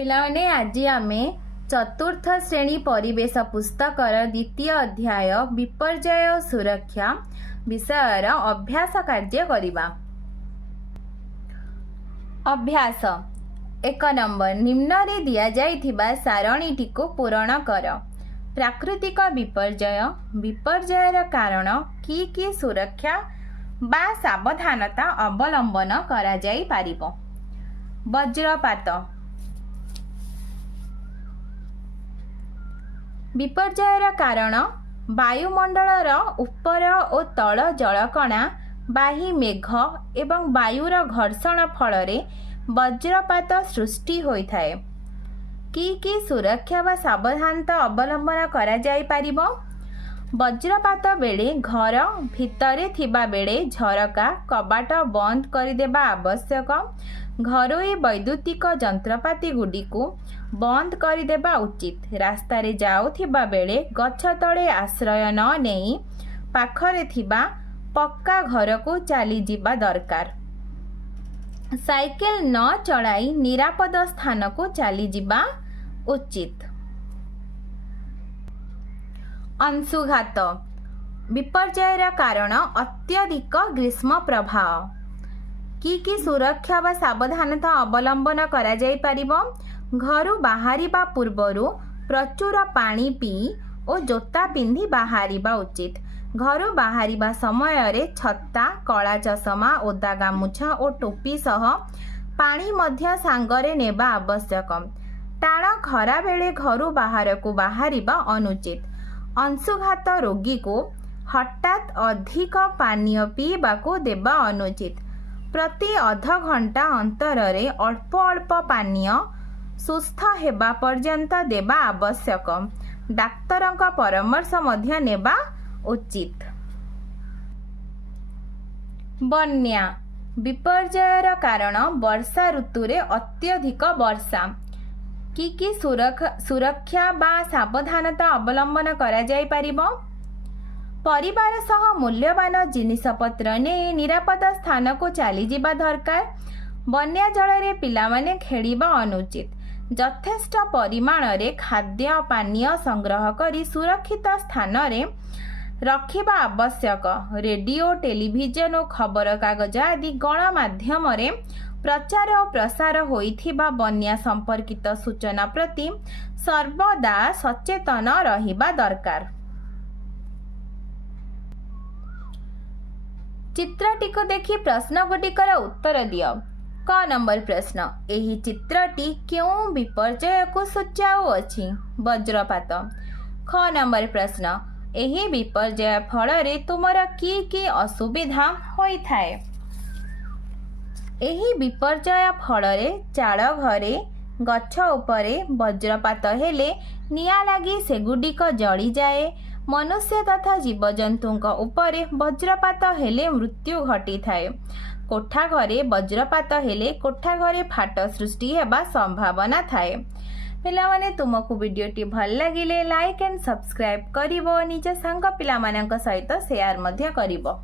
पिलाने आज आमे चतुर्थ श्रेणी परिवेश पुस्तकर द्वितीय अध्याय विपर्यय सुरक्षा विषयर अभ्यास कार्य करिबा। अभ्यास 1 नंबर निम्न रे दिया जाइथिबा सारणीटी को पूरण कर। प्राकृतिक विपर्यय विपर्ययर कारण की सुरक्षा बा सावधानता अवलंबन करा जाई पारिबो। वज्रपात विपर्ययर कारण वायुमंडलर उपर और तल जलकणा बाही मेघ एवं वायुर घर्षण फल वज्रपात सृष्टि होइथाए। की सुरक्षा व सावधानता अवलंबन करा जाई पारिबो। वज्रपात बेले घर भितरे थिबा बेले झरका कबाट बंद करदेबा आवश्यक। घरोई वैद्युतिक जंत्रपाति गुडिकु बंद करदेबा उचित। रास्ता रे जाउथिबा बेले गछ तळे आश्रय न नेई पाखरे थिबा पक्का घर को चली जिबा दरकार। साइकेल न चलाई निरापद स्थान को चली जिबा उचित। अंशुघात विपर्ययर कारण अत्यधिक ग्रीष्म प्रभाव। की सुरक्षा व सावधानता अवलंबन करा जाई पारिबो। घरु बाहरिबा पूर्वरु प्रचुर पानी पी और जोता पिंधि बाहरिबा उचित। घरु बाहरिबा समय रे छत्ता कला चषमा ओदा गामुछा और टोपी सह पानी मध्य सांगरे नेबा आवश्यक। टाण खरा बेले घरु बाहर को बाहरिबा अनुचित। अंशुघात रोगी को हठात अधिक पानीय पीबा को देबा अनुचित। प्रति अध घंटा अंतर रे अल्प अल्प पानीय सुस्थ हेबा पर्यंत देबा आवश्यक। डाक्तरंका परामर्श मध्य नेबा उचित। बन्या विपर्ययर कारण वर्षा ऋतु रे अत्यधिक वर्षा। की सुरक्षा बा सावधानता अवलंबन करा जाई पारिबो। परिवार सह मूल्यवान जिनिसपत्र ने निरापद स्थान को चली जिबा दरकार। बन्या जल रे पिला माने खेलिबा अनुचित। यथेष्ट परिमाण रे खाद्य पानीय संग्रह करी सुरक्षित स्थान रे रखिबा आवश्यक। रेडियो टेलीविजन और खबर कागज आदि गणमाध्यम रे प्रचार और प्रसार होइथिबा बन्या संपर्कित सूचना प्रति सर्वदा सचेतन रहिबा दरकार। चित्रटी को देखि प्रश्न गुटिकर उत्तर दियो। क नंबर प्रश्न एही चित्रटी क्यों विपर्यय को सूचाउअछि। वज्रपात। ख नंबर प्रश्न एही विपर्यय फल रे तुमर की असुविधा होई थाए। एही विपर्यय फल रे चाळ घरे गछ उपरे वज्रपात हेले निया लागी सेगुडिक जळी जाए। मनुष्य तथा जीवजंतुक उपरे वज्रपात हेले मृत्यु घटी थाए। कोठा घरे वज्रपात हेले कोठा घरे फाट सृष्टि हेबा संभावना थाए। पिला माने तुमको वीडियोटी भल लागिले लाइक एंड सब्सक्राइब करिवो। निज संग पिला मानक सहित शेयर मध्य करिवो।